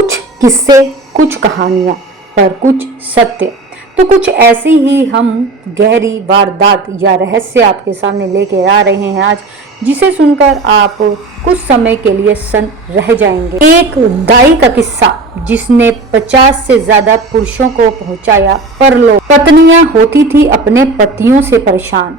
कुछ किस्से, कुछ कहानियां, पर कुछ सत्य। तो कुछ ऐसी ही हम गहरी वारदात या रहस्य आपके सामने लेकर आ रहे हैं आज, जिसे सुनकर आप कुछ समय के लिए सन रह जाएंगे। एक दाई का किस्सा जिसने 50 से ज्यादा पुरुषों को पहुंचाया परलोक। पत्नियां होती थी अपने पतियों से परेशान।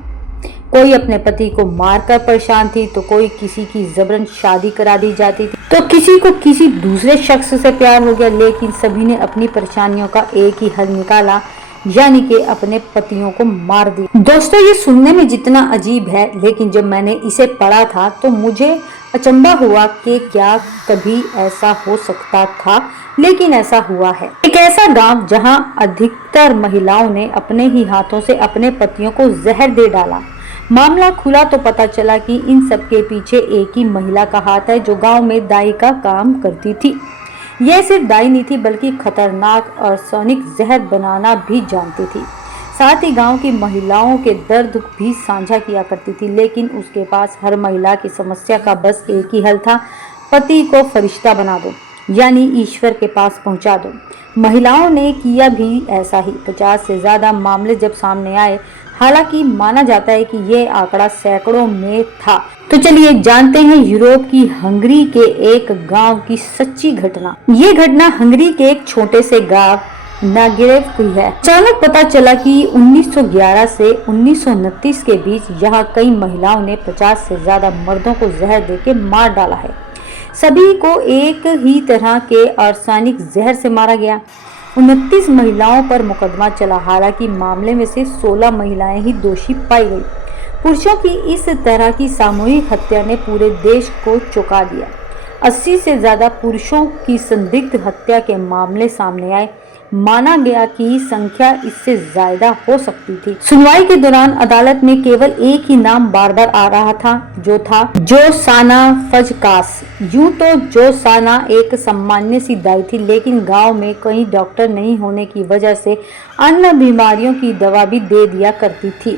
कोई अपने पति को मारकर परेशान थी, तो कोई किसी की जबरन शादी करा दी जाती थी, तो किसी को किसी दूसरे शख्स से प्यार हो गया। लेकिन सभी ने अपनी परेशानियों का एक ही हल निकाला, यानी कि अपने पतियों को मार दिया। दोस्तों, ये सुनने में जितना अजीब है, लेकिन जब मैंने इसे पढ़ा था तो मुझे अचंभा हुआ कि क्या कभी ऐसा हो सकता था। लेकिन ऐसा हुआ है। एक ऐसा गांव जहां अधिकतर महिलाओं ने अपने ही हाथों से अपने पतियों को जहर दे डाला। मामला खुला तो पता चला कि इन सब के पीछे एक ही महिला का हाथ है, जो गांव में दाई का काम करती थी। यह सिर्फ दाई नहीं थी, बल्कि खतरनाक और सैनिक जहर बनाना भी जानती थी। साथ ही गांव की महिलाओं के दर्द भी साझा किया करती थी। लेकिन उसके पास हर महिला की समस्या का बस एक ही हल था, पति को फरिश्ता बना दो, यानी ईश्वर के पास पहुंचा दो। महिलाओं ने किया भी ऐसा ही। 50 से ज्यादा मामले जब सामने आए, हालांकि माना जाता है कि ये आंकड़ा सैकड़ों में था। तो चलिए जानते हैं यूरोप की हंगरी के एक गांव की सच्ची घटना। ये घटना हंगरी के एक छोटे से गांव नागिरेव की है। अचानक पता चला कि 1911 से 1929 के बीच यहाँ कई महिलाओं ने 50 से ज्यादा मर्दों को जहर देके मार डाला है। सभी को एक ही तरह के आर्सेनिक जहर से मारा गया। 29 महिलाओं पर मुकदमा चला। हालांकि मामले में से 16 महिलाएं ही दोषी पाई गई। पुरुषों की इस तरह की सामूहिक हत्या ने पूरे देश को चौंका दिया। 80 से ज्यादा पुरुषों की संदिग्ध हत्या के मामले सामने आए। माना गया कि संख्या इससे ज्यादा हो सकती थी। सुनवाई के दौरान अदालत में केवल एक ही नाम बार बार आ रहा था, जो था जोसाना फजकास। यूं तो जोसाना एक सामान्य सी दाई थी, लेकिन गांव में कई डॉक्टर नहीं होने की वजह से अन्य बीमारियों की दवा भी दे दिया करती थी।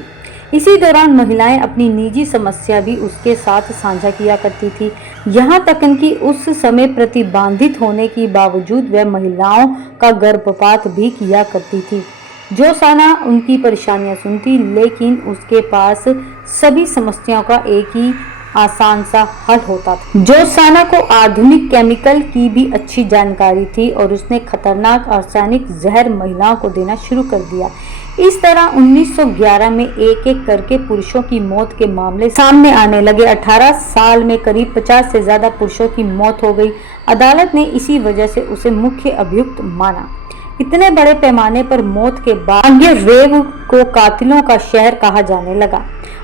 इसी दौरान महिलाएं अपनी निजी समस्या भी उसके साथ साझा किया करती थी। यहाँ तक कि उस समय प्रतिबंधित होने के बावजूद वह महिलाओं का गर्भपात भी किया करती थी। जोसाना उनकी परेशानियां सुनती, लेकिन उसके पास सभी समस्याओं का एक ही आसान सा हल होता था। जोसाना को आधुनिक केमिकल की भी अच्छी जानकारी थी और उसने खतरनाक आर्सेनिक जहर महिलाओं को देना शुरू कर दिया। इस तरह 1911 में एक एक करके पुरुषों की मौत के मामले सामने आने लगे। 18 साल में करीब 50 से ज्यादा पुरुषों की मौत हो गई। अदालत ने इसी वजह से उसे मुख्य अभियुक्त माना। इतने बड़े पैमाने पर मौत के बाद नागिरेव को कातिलों का शहर कहा जाने लगा।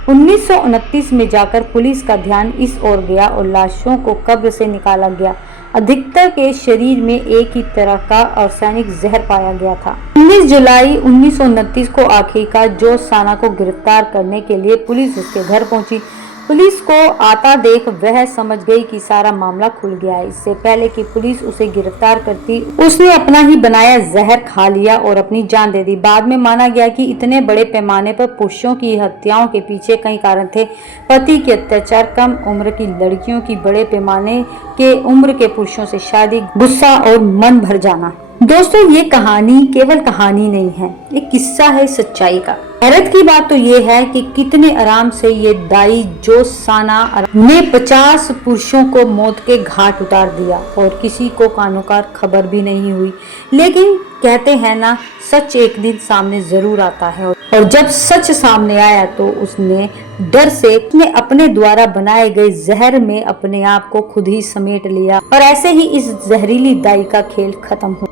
1929 में जाकर पुलिस का ध्यान इस ओर गया और लाशों को कब्र से निकाला गया। अधिकतर के शरीर में एक ही तरह का आर्सेनिक जहर पाया गया था। 19 जुलाई 1929 को आखिरकार जोसाना को गिरफ्तार करने के लिए पुलिस उसके घर पहुंची। पुलिस को आता देख वह समझ गई कि सारा मामला खुल गया है। इससे पहले कि पुलिस उसे गिरफ्तार करती, उसने अपना ही बनाया जहर खा लिया और अपनी जान दे दी। बाद में माना गया कि इतने बड़े पैमाने पर पुरुषों की हत्याओं के पीछे कई कारण थे। पति के अत्याचार, कम उम्र की लड़कियों की बड़े पैमाने के उम्र के पुरुषों से शादी, गुस्सा और मन भर जाना। दोस्तों, ये कहानी केवल कहानी नहीं है, एक किस्सा है सच्चाई का। हैरत की बात तो ये है कि कितने आराम से ये दाई जोसाना ने 50 पुरुषों को मौत के घाट उतार दिया और किसी को कानोकार खबर भी नहीं हुई। लेकिन कहते हैं ना, सच एक दिन सामने जरूर आता है। और जब सच सामने आया तो उसने डर से अपने द्वारा बनाए गए जहर में अपने आप को खुद ही समेट लिया और ऐसे ही इस जहरीली दाई का खेल खत्म हुआ।